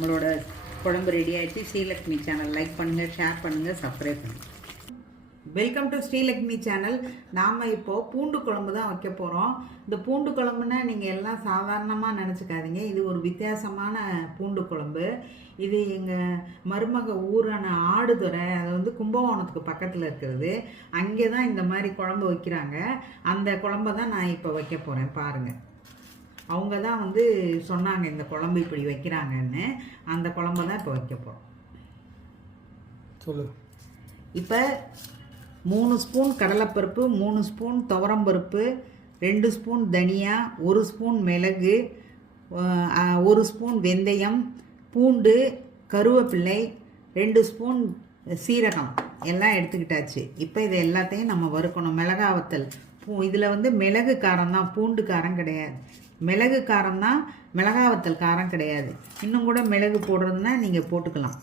நம்மளோட குழம்பு ரெடி ஆயிடுச்சு. ஸ்ரீலக்ஷ்மி சேனல் லைக் பண்ணுங்கள் ஷேர் பண்ணுங்கள் சப்ஸ்கிரைப் பண்ணுங்கள் வெல்கம் டு ஸ்ரீலக்ஷ்மி சேனல் நாம் இப்போது பூண்டு குழம்பு தான் வைக்க போகிறோம் இந்த பூண்டு குழம்புனா நீங்கள் எல்லாம் சாதாரணமாக நினச்சிக்காதீங்க. இது ஒரு வித்தியாசமான பூண்டு குழம்பு. இது எங்கள் மருமக ஊரான ஆடுதுறை அது வந்து கும்பகோணத்துக்கு பக்கத்தில் இருக்கிறது. அங்கே தான் இந்த மாதிரி குழம்பு வைக்கிறாங்க. அந்த குழம்பை தான் நான் இப்போ வைக்க போகிறேன் பாருங்கள் அவங்க தான் வந்து சொன்னாங்க இந்த குழம்பு இப்படி வைக்கிறாங்கன்னு. அந்த குழம்பை தான் இப்போ வைக்க போகிறோம் சொல்லு. இப்போ மூணு ஸ்பூன் கடலைப்பருப்பு மூணு ஸ்பூன் துவரம்பருப்பு ரெண்டு ஸ்பூன் தனியா ஒரு ஸ்பூன் மிளகு ஒரு ஸ்பூன் வெந்தயம் பூண்டு கருவேப்பிள்ளை ரெண்டு ஸ்பூன் சீரகம். எல்லாம் எடுத்துக்கிட்டாச்சு. இப்போ இது எல்லாத்தையும் நம்ம வறுக்கணும். மிளகா வத்தல். பூ இதில் வந்து மிளகு காரம் தான் பூண்டு காரம் கிடையாது. மிளகு காரம் தான் மிளகா வத்தல் காரம் கிடையாது. இன்னும் கூட மிளகு போடுறதுன்னா நீங்கள் போட்டுக்கலாம்.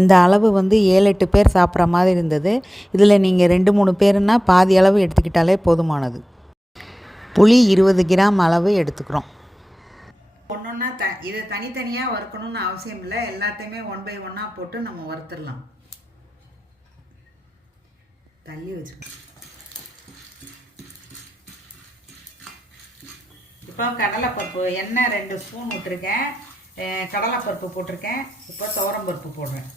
இந்த அளவு வந்து ஏழு எட்டு பேர் சாப்பிட்ற மாதிரி இருந்தது. இதில் நீங்கள் ரெண்டு மூணு பேருன்னா பாதி அளவு எடுத்துக்கிட்டாலே போதுமானது. புளி இருபது கிராம் அளவு எடுத்துக்கிறோம். ஒன்றுன்னா த இதை தனித்தனியாக வறுக்கணும்னு அவசியம் இல்லை. எல்லாத்தையுமே ஒன் பை ஒன்னாக போட்டு நம்ம வறுத்துடலாம். தள்ளி வச்சுக்கணும் இப்போ கடலைப்பருப்பு எண்ணெய் ரெண்டு ஸ்பூன் விட்டுருக்கேன். கடலைப்பருப்பு போட்டிருக்கேன். இப்போ துவரம்பருப்பு போடுறேன்.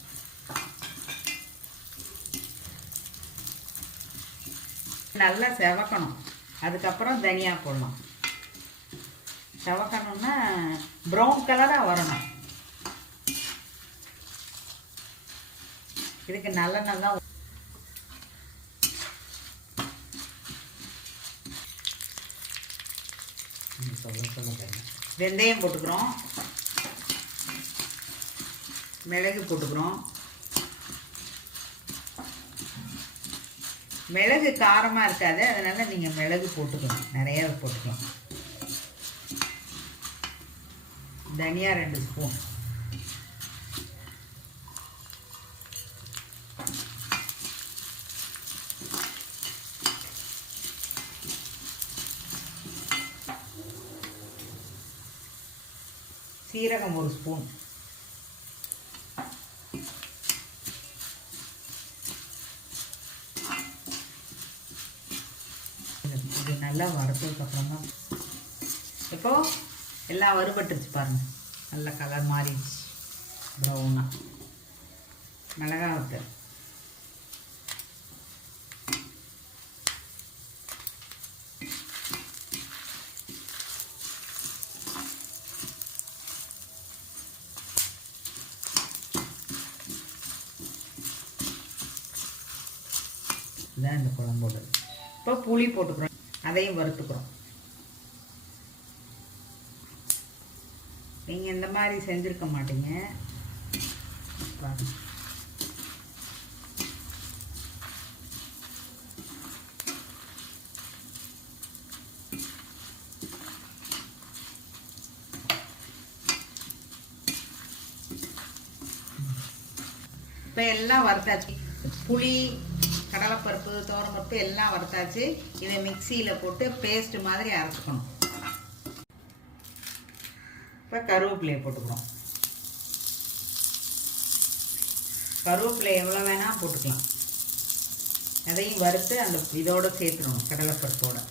நல்லா செவக்கணும். அதுக்கப்புறம் தனியா போடணும். செவக்கணும்னா ப்ரௌன் கலராக வரணும். இதுக்கு நல்லெண்ணெய் தான் வெந்தயம் போட்டுக்கிறோம். மிளகு போட்டுக்கிறோம். மிளகு காரமாக இருக்காது அதனால் நீங்கள் மிளகு போட்டுக்கணும் நிறையா போட்டுக்கலாம். தனியா ரெண்டு ஸ்பூன். சீரகம் ஒரு ஸ்பூன் இது நல்லா வறுத்ததுக்கப்புறமா தான் இப்போ எல்லாம் வறுபட்டுருச்சு பாருங்கள் நல்ல கலர் மாறிடுச்சு. ப்ரௌனாக மிளகா வத்தல். இதான் இந்த குழம்போட இப்போ புளி போட்டுக்கிறோம். அதையும் வறுத்துக்கிறோம். நீங்கள் இந்த மாதிரி செஞ்சுருக்க மாட்டீங்க. பாருங்க. இப்போ எல்லாம் வறுத்தாச்சு. புளி கடலைப்பருப்பு தோரம்பருப்பு எல்லாம் வறுத்தாச்சு. இதை மிக்சியில் போட்டு பேஸ்ட் மாதிரி அரைச்சிக்கணும். இப்போ கருவேப்பிலையை போட்டுக்கிறோம். கருவேப்பிலை எவ்வளோ வேணால் போட்டுக்கலாம். அதையும் வறுத்து அந்த இதோட சேர்த்துடணும் கடலைப்பருப்போடு.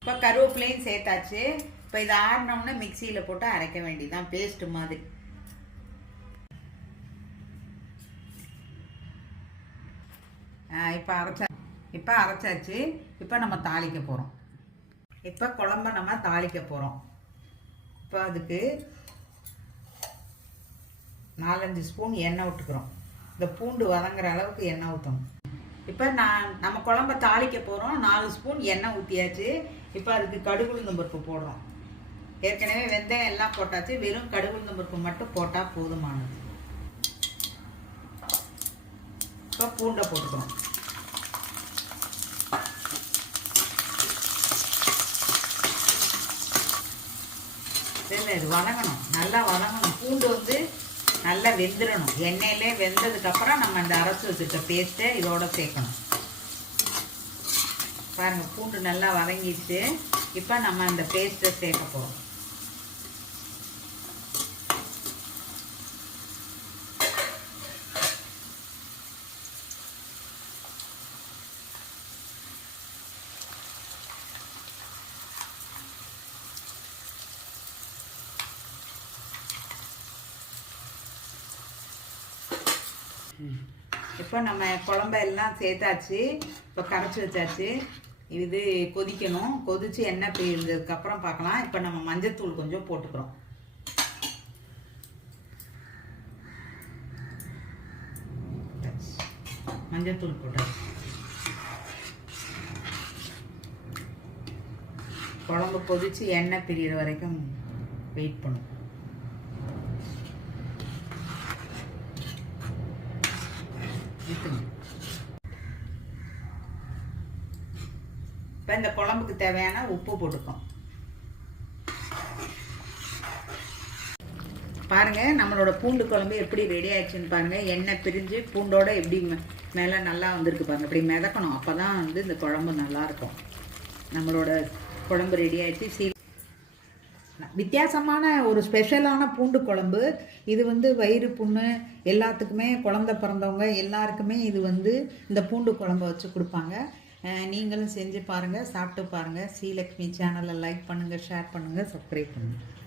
இப்போ கருவேப்பிலையும் சேர்த்தாச்சு. இப்போ இதை ஆடினோம்னா மிக்சியில் போட்டு அரைக்க வேண்டியதுதான் பேஸ்ட் மாதிரி. இப்போ அரைச்சா இப்போ அரைச்சாச்சு. இப்போ நம்ம தாளிக்க போகிறோம் இப்போ குழம்ப நம்ம தாளிக்க போகிறோம் இப்போ அதுக்கு நாலஞ்சு ஸ்பூன் எண்ணெய் விட்டுக்கிறோம் இந்த பூண்டு வதங்குற அளவுக்கு எண்ணெய் ஊற்றணும் இப்போ நான் நம்ம குழம்ப தாளிக்க போகிறோம் நாலு ஸ்பூன் எண்ணெய் ஊற்றியாச்சு இப்போ அதுக்கு கடுகுளுந்தம் பருப்பு போடுறோம். ஏற்கனவே வெந்தயம் எல்லாம் போட்டாச்சு. வெறும் கடுகுளுந்தம் பருப்பு மட்டும் போட்டால் போதுமானது. இப்போ பூண்டை போட்டுக்கிறோம் இல்லை இது வதங்கணும். நல்லா வதங்கணும். பூண்டு வந்து நல்லா வெந்துடணும். எண்ணெயிலே வெந்ததுக்கப்புறம் நம்ம இந்த அரைச்சி வச்சுருக்க பேஸ்ட்டை இதோட சேர்க்கணும். பாருங்கள் பூண்டு நல்லா வதங்கிடுச்சு. இப்போ நம்ம அந்த பேஸ்ட்டை சேர்க்க போகிறோம் இப்போ நம்ம குழம்ப எல்லாம் சேர்த்தாச்சு. இப்போ கரைச்சி வச்சாச்சு. இது கொதிக்கணும். கொதித்து எண்ணெய் பிரிஞ்சதுக்கப்புறம் பார்க்கலாம். இப்போ நம்ம மஞ்சத்தூள் கொஞ்சம் போட்டுக்கிறோம். மஞ்சத்தூள் போட்டாச்சு குழம்பு கொதித்து எண்ணெய் பிரியிற வரைக்கும் வெயிட் பண்ணும். இப்போ இந்த குழம்புக்கு தேவையான உப்பு போட்டுக்கோம் பாருங்கள் நம்மளோட பூண்டு குழம்பு எப்படி ரெடி ஆயிடுச்சுன்னு பாருங்கள் எண்ணெய் பிரிஞ்சு பூண்டோட எப்படி மே- மேலே நல்லா வந்திருக்கு பாருங்கள் இப்படி மிதக்கணும். அப்போ தான் வந்து இந்த குழம்பு நல்லாயிருக்கும். நம்மளோட குழம்பு ரெடி ஆயிடுச்சு. சீ வித்தியாசமான ஒரு ஸ்பெஷலான பூண்டு குழம்பு. இது வந்து வயிறு புண்ணு எல்லாத்துக்குமே குழந்த பிறந்தவங்க எல்லாருக்குமே இது வந்து இந்த பூண்டு குழம்பு வச்சு கொடுப்பாங்க. நீங்களும் செஞ்சு பாருங்கள் சாப்பிட்டு பாருங்கள் ஸ்ரீலக்ஷ்மி சேனலை லைக் பண்ணுங்கள் ஷேர் பண்ணுங்கள் சப்ஸ்கிரைப் பண்ணுங்கள்